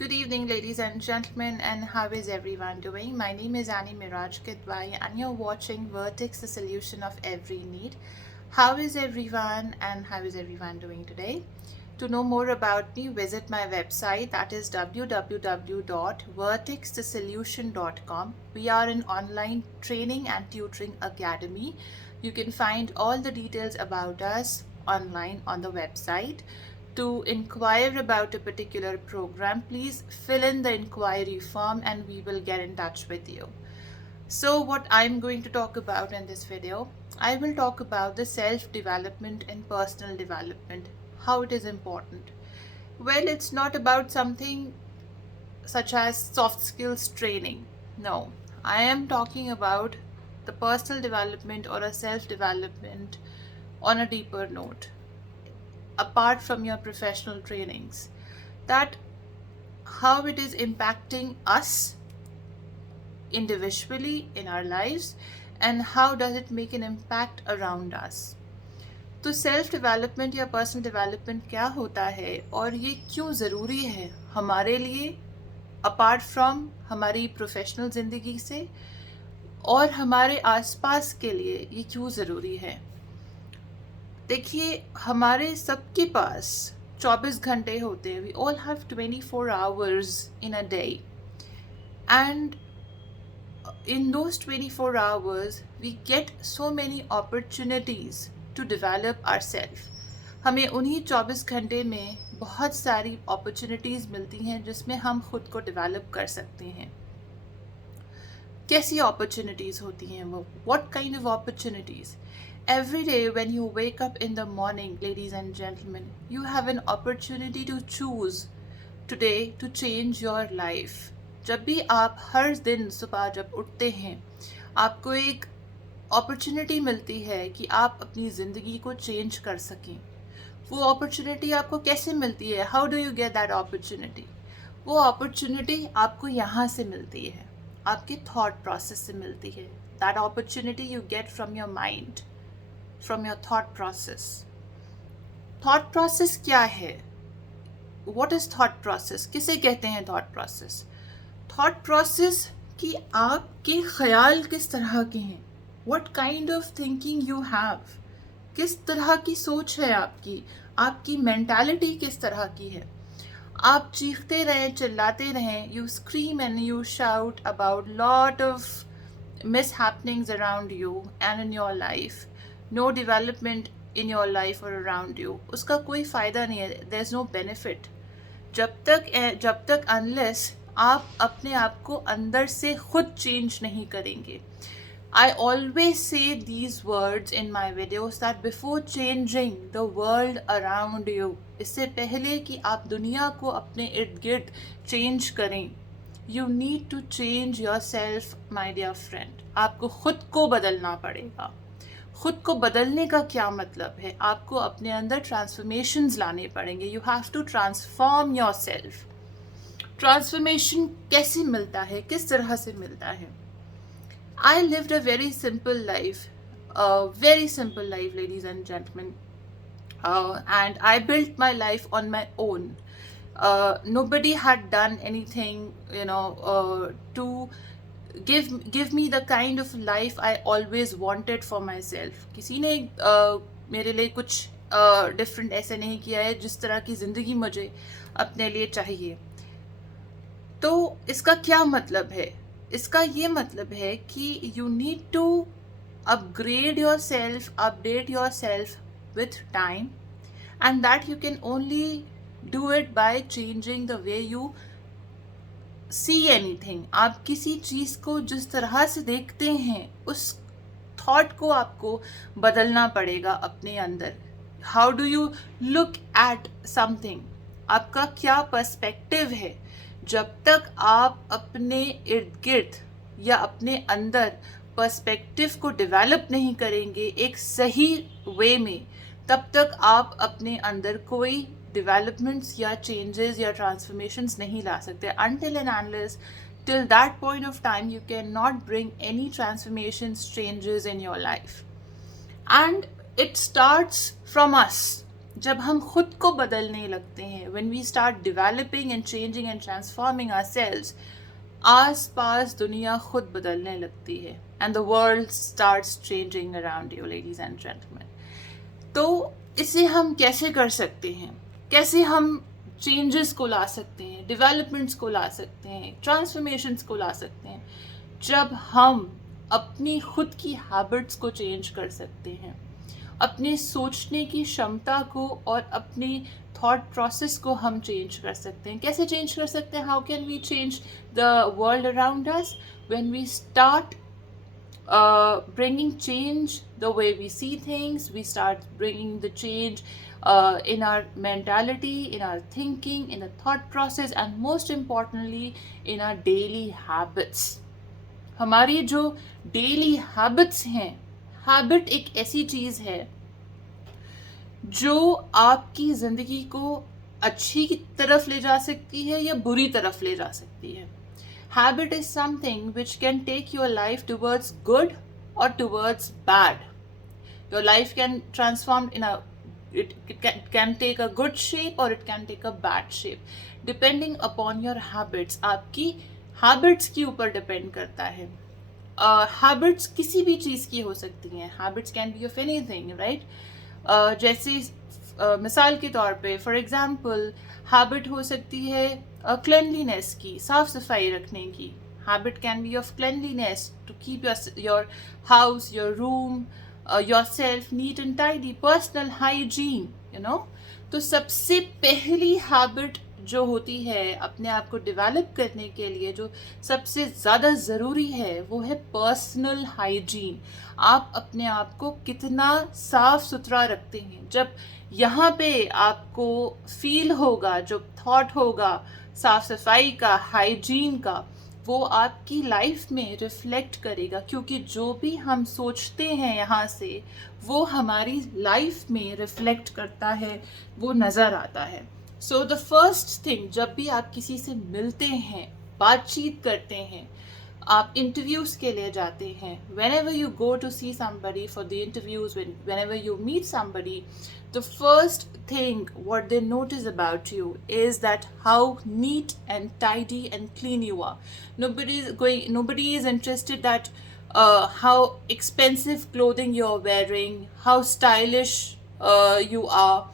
Good evening, ladies and gentlemen, and how is everyone doing? My name is Annie Miraj Kidwai, and you're watching Vertex, the solution of every need. How is everyone, and how is everyone doing today? To know more about me, visit my website, that is www.vertexthesolution.com. We are an online training and tutoring academy. You can find all the details about us online on the website. To inquire about a particular program, please fill in the inquiry form and we will get in touch with you. So what I'm going to talk about in this video, I will talk about the self-development and personal development, how it is important. Well, it's not about something such as soft skills training. No, I am talking about the personal development or a self-development on a deeper note, apart from your professional trainings, that how it is impacting us individually in our lives and how does it make an impact around us. तो self development या personal development क्या होता है और ये क्यों ज़रूरी है हमारे लिए, अपार्ट फ्रॉम हमारी प्रोफेशनल ज़िंदगी से, और हमारे आसपास के लिए ये क्यों ज़रूरी है। देखिए, हमारे सबके पास 24 घंटे होते हैं. We all have 24 hours in a day, and in those 24 hours we get so many opportunities to develop ourselves. हमें उन्हीं 24 घंटे में बहुत सारी अपॉर्चुनिटीज़ मिलती हैं जिसमें हम खुद को डेवलप कर सकते हैं. कैसी अपॉर्चुनिटीज़ होती हैं वो? What kind of opportunities? Every day when you wake up in the morning, ladies and gentlemen, you have an opportunity to choose today to change your life. जब भी आप हर दिन सुबह जब उठते हैं, आपको एक अपॉर्चुनिटी मिलती है कि आप अपनी ज़िंदगी को चेंज कर सकें. वो अपॉर्चुनिटी आपको कैसे मिलती है? How do you get that opportunity? वो अपॉर्चुनिटी आपको यहाँ से मिलती है, आपके थॉट प्रोसेस से मिलती है. That opportunity you get from your mind, from your thought process. Thought process क्या है? What is thought process? किसे कहते हैं थॉट प्रोसेस? थॉट प्रोसेस कि आपके ख्याल किस तरह के हैं, what kind of thinking you have, किस तरह की सोच है आपकी मेंटालिटी किस तरह की है. आप चीखते रहें, चिल्लाते रहें, you scream and you shout about lot of mishappenings around you and in your life, no development in your life और अराउंड यू, उसका कोई फ़ायदा नहीं है. देयर इज़ नो बेनिफिट जब तक अनलेस आप अपने आप को अंदर से खुद चेंज नहीं करेंगे. I always say these words in my videos that before changing the world around you, इससे पहले कि आप दुनिया को अपने इर्द गिर्द चेंज करें, you need to change yourself, my dear friend. आपको खुद को बदलना पड़ेगा. खुद को बदलने का क्या मतलब है? आपको अपने अंदर ट्रांसफॉर्मेशंस लाने पड़ेंगे. You have to transform yourself. Transformation कैसे मिलता है, किस तरह से मिलता है? I lived a very simple life, ladies and gentlemen, and I built my life on my own. Nobody had done anything, to give me the kind of life I always wanted for myself. किसी ने मेरे लिए कुछ different ऐसे नहीं किया है जिस तरह की ज़िंदगी मुझे अपने लिए चाहिए. तो इसका क्या मतलब है? इसका ये मतलब है कि you need to upgrade yourself, update yourself with time, and that you can only do it by changing the way you see anything. आप किसी चीज़ को जिस तरह से देखते हैं, उस थॉट को आपको बदलना पड़ेगा अपने अंदर. How do you look at something? आपका क्या पर्सपेक्टिव है? जब तक आप अपने इर्द गिर्द या अपने अंदर पर्सपेक्टिव को डेवलप नहीं करेंगे एक सही वे में, तब तक आप अपने अंदर कोई डेवलपमेंट्स या चेंजेस या ट्रांसफॉर्मेशंस नहीं ला सकते. Until and unless till that point of time you cannot bring any transformations, changes in your life. And it starts from us. जब हम खुद को बदलने लगते हैं, when we start developing and changing and transforming ourselves, आस पास दुनिया खुद बदलने लगती है, and the world starts changing around you, ladies and gentlemen. तो इसे हम कैसे कर सकते हैं, कैसे हम चेंजेस को ला सकते हैं, डेवलपमेंट्स को ला सकते हैं, ट्रांसफॉर्मेशंस को ला सकते हैं, जब हम अपनी खुद की हैबिट्स को चेंज कर सकते हैं, अपने सोचने की क्षमता को और अपनी थॉट प्रोसेस को हम चेंज कर सकते हैं. कैसे चेंज कर सकते हैं? How can we change the world around us? When we start bringing change the way we see things, we start bringing the change in our mentality, in our thinking, in the thought process, and most importantly in our daily habits. हमारी जो daily habits हैं, habit एक ऐसी चीज़ है जो आपकी ज़िंदगी को अच्छी की तरफ ले जा सकती है या बुरी तरफ ले जा सकती है. Habit is something which can take your life towards good or towards bad. Your life can transform in a, it can take a good shape or it can take a bad shape, depending upon your habits. आपकी habits के ऊपर depend करता है. Habits किसी भी चीज़ की हो सकती हैं. Habits can be of anything, right? जैसे मिसाल के तौर पे फॉर एग्जाम्पल हैबिट हो सकती है क्लेनलीनेस की, साफ सफाई रखने की. Habit can be of cleanliness, to keep your house, your room, yourself neat and tidy, personal hygiene, you know. तो सबसे पहली हैबिट जो होती है अपने आप को डेवलप करने के लिए, जो सबसे ज़्यादा ज़रूरी है, वो है पर्सनल हाइजीन. आप अपने आप को कितना साफ सुथरा रखते हैं. जब यहाँ पे आपको फील होगा, जो थॉट होगा साफ सफाई का, हाइजीन का, वो आपकी लाइफ में रिफ्लेक्ट करेगा, क्योंकि जो भी हम सोचते हैं यहाँ से वो हमारी लाइफ में रिफ्लेक्ट करता है, वो नज़र आता है. सो द फर्स्ट थिंग, जब भी आप किसी से मिलते हैं, बातचीत करते हैं, आप इंटरव्यूज़ के लिए जाते हैं, whenever you go to see somebody for the interviews, whenever you meet somebody, the first thing what they notice about you is that how neat and tidy and clean you are. Nobody is interested that how expensive clothing you're wearing, how stylish you are.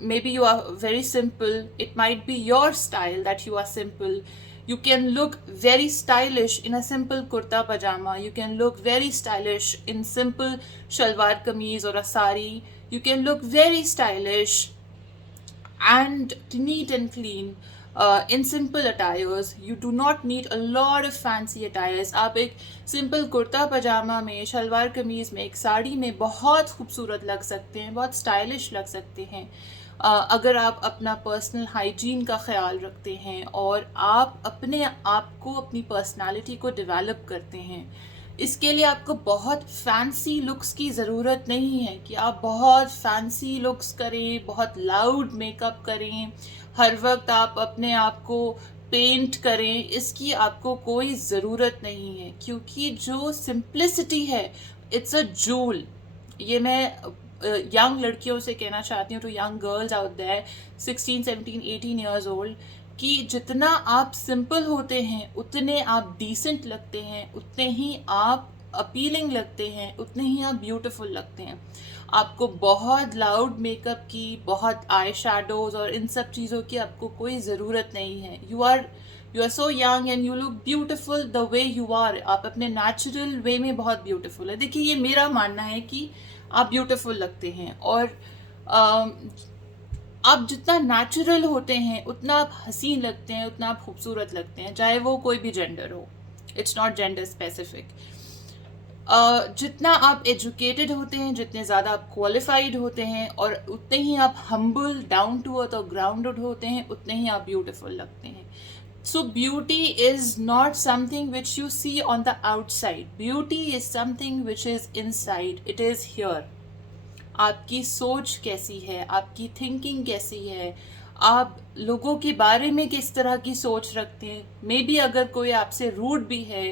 Maybe you are very simple. It might be your style that you are simple. You can look very stylish in a simple kurta pajama. You can look very stylish in simple shalwar kameez or a sari. You can look very stylish and neat and clean in simple attires. You do not need a lot of fancy attires. आप एक simple kurta पजामा में, शलवार कमीज़ में, एक साड़ी में बहुत खूबसूरत लग सकते हैं, बहुत स्टाइलिश लग सकते हैं. अगर आप अपना पर्सनल हाइजीन का ख्याल रखते हैं और आप अपने आप को, अपनी पर्सनालिटी को डेवलप करते हैं. इसके लिए आपको बहुत फैंसी लुक्स की ज़रूरत नहीं है कि आप बहुत फैंसी लुक्स करें, बहुत लाउड मेकअप करें, हर वक्त आप अपने आप को पेंट करें. इसकी आपको कोई ज़रूरत नहीं है, क्योंकि जो सिंप्लिसिटी है, इट्स अ जूल. ये मैं यंग लड़कियों से कहना चाहती हूँ, to young girls out there 16, 17, 18 years old, कि जितना आप सिंपल होते हैं उतने आप डिसेंट लगते हैं, उतने ही आप अपीलिंग लगते हैं, उतने ही आप ब्यूटीफुल लगते हैं. आपको बहुत लाउड मेकअप की, बहुत आई शैडोज और इन सब चीज़ों की आपको कोई ज़रूरत नहीं है. You are so young and you look beautiful the way you are. आप अपने नेचुरल वे में बहुत ब्यूटीफुल है. देखिए, ये मेरा मानना है कि आप ब्यूटीफुल लगते हैं, और आप जितना नेचुरल होते हैं उतना आप हसीन लगते हैं, उतना आप खूबसूरत लगते हैं, चाहे वो कोई भी जेंडर हो. It's not gender specific. जितना आप एजुकेटेड होते हैं, जितने ज़्यादा आप क्वालिफाइड होते हैं, और उतने ही आप हम्बल, डाउन टू अर्थ और ग्राउंडेड होते हैं, उतने ही आप ब्यूटीफुल लगते हैं. So beauty is not something which you see on the outside. Beauty is something which is inside. It is here. आपकी सोच कैसी है, आपकी थिंकिंग कैसी है, आप लोगों के बारे में किस तरह की सोच रखते हैं. मे बी अगर कोई आपसे रूड भी है,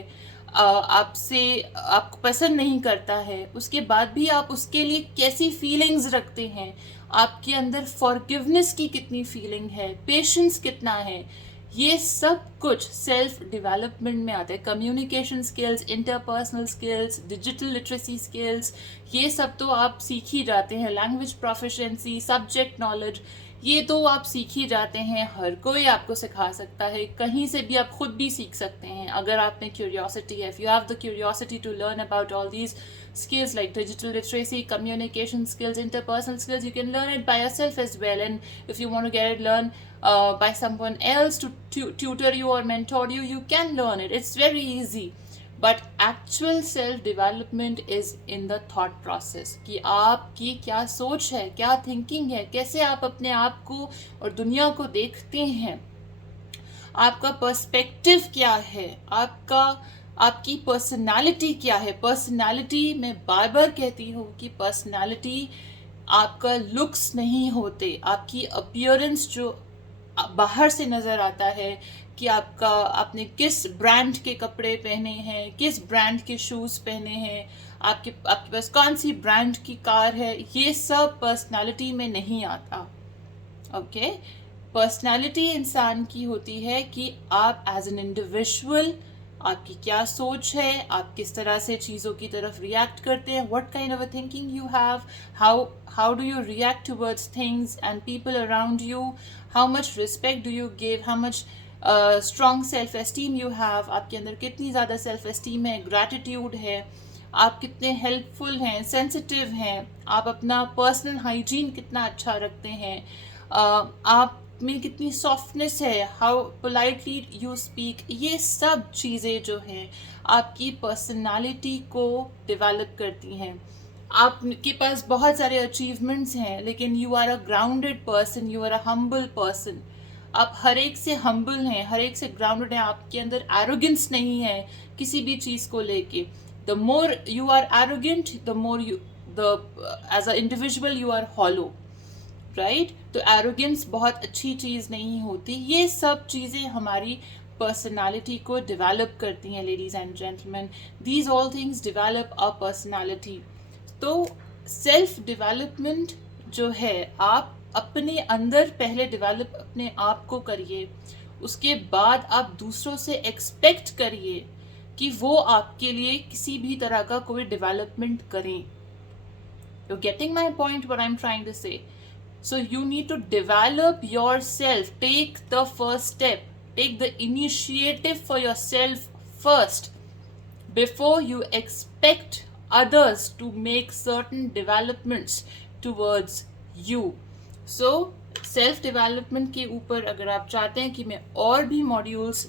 आपसे आपको पसंद नहीं करता है, उसके बाद भी आप उसके लिए कैसी फीलिंग्स रखते हैं, आपके अंदर फॉरगिवनेस की कितनी फीलिंग है, पेशेंस कितना है, ये सब कुछ सेल्फ डेवलपमेंट में आता है। Communication skills, interpersonal skills, digital literacy skills, ये सब तो आप सीख ही जाते हैं। लैंग्वेज प्रोफिशिएंसी, सब्जेक्ट नॉलेज, ये तो आप सीख ही जाते हैं, हर कोई आपको सिखा सकता है, कहीं से भी आप खुद भी सीख सकते हैं अगर आप में क्यूरियोसिटी है। If you have the curiosity to learn about all these skills like digital literacy, communication skills, interpersonal skills, you can learn it by yourself as well. And if you want to get it learn by someone else to tutor you or mentor you, you can learn it. It's very easy. But actual self development is in the thought process, कि आपकी क्या सोच है, क्या thinking है, कैसे आप अपने आप को और दुनिया को देखते हैं, आपका पर्सपेक्टिव क्या है, आपकी पर्सनालिटी क्या है। पर्सनालिटी, मैं बार बार कहती हूँ कि पर्सनालिटी आपका लुक्स नहीं होते, आपकी अपीयरेंस जो बाहर से नज़र आता है, कि आपने किस ब्रांड के कपड़े पहने हैं, किस ब्रांड के शूज़ पहने हैं, आपके पास कौन सी ब्रांड की कार है, ये सब पर्सनालिटी में नहीं आता। ओके, पर्सनालिटी इंसान की होती है कि आप एज एन इंडिविजुअल, आपकी क्या सोच है, आप किस तरह से चीज़ों की तरफ रिएक्ट करते हैं, what kind of a thinking you have, how do you react towards things and people around you, how much respect do you give, how much strong self esteem you have, आपके अंदर कितनी ज़्यादा self esteem है, gratitude है, आप कितने helpful हैं, sensitive हैं, आप अपना पर्सनल हाइजीन कितना अच्छा रखते हैं, आप में कितनी सॉफ्टनेस है, हाउ पोलाइटली यू स्पीक, ये सब चीज़ें जो हैं आपकी पर्सनालिटी को डेवलप करती हैं। आपके पास बहुत सारे अचीवमेंट्स हैं, लेकिन you are a grounded person, you are a humble person, आप हर एक से हम्बल हैं, हर एक से ग्राउंडेड हैं, आपके अंदर एरोगेंस नहीं है किसी भी चीज़ को लेके। The more you are arrogant, the more you as a individual you are hollow, right. तो एरोगेंस बहुत अच्छी चीज़ नहीं होती। ये सब चीज़ें हमारी पर्सनालिटी को डेवलप करती हैं, ladies and gentleman, these all things develop a personality. तो सेल्फ डेवलपमेंट जो है, आप अपने अंदर पहले डेवलप अपने आप को करिए, उसके बाद आप दूसरों से एक्सपेक्ट करिए कि वो आपके लिए किसी भी तरह का कोई डेवलपमेंट करें। You getting my point, what I am trying to say? So you need to develop yourself. Take the first step. Take the initiative for yourself first before you expect others to make certain developments towards you. So self development के ऊपर अगर आप चाहते हैं कि मैं और भी modules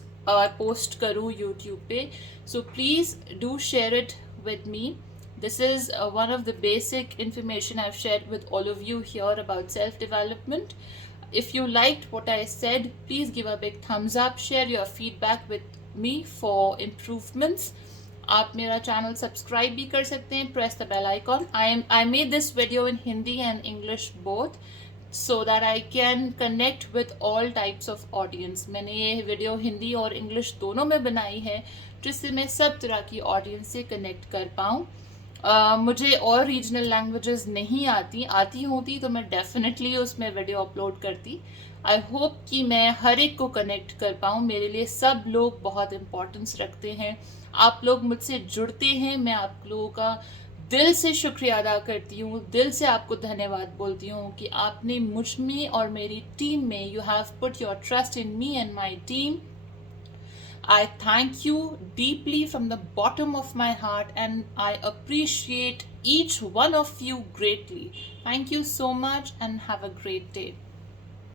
post करूँ YouTube पे, so please do share it with me. This is one of the basic information I've shared with all of you here about self-development. If you liked what I said, please give a big thumbs up. Share your feedback with me for improvements. आप मेरा channel subscribe भी कर सकते हैं. Press the bell icon. I made this video in Hindi and English both, so that I can connect with all types of audience. मैंने ये video Hindi और English दोनों में बनाई है, जिससे मैं सब तरह की ऑडियंस से कनेक्ट कर पाऊँ। मुझे और रीजनल लैंग्वेजेस नहीं आती होती तो मैं डेफिनेटली उसमें वीडियो अपलोड करती। आई होप कि मैं हर एक को कनेक्ट कर पाऊँ। मेरे लिए सब लोग बहुत इम्पोर्टेंस रखते हैं, आप लोग मुझसे जुड़ते हैं, मैं आप लोगों का दिल से शुक्रिया अदा करती हूँ, दिल से आपको धन्यवाद बोलती हूँ कि आपने मुझ में और मेरी टीम में, you have put your trust in me and my team. I thank you deeply from the bottom of my heart, and I appreciate each one of you greatly. Thank you so much and have a great day.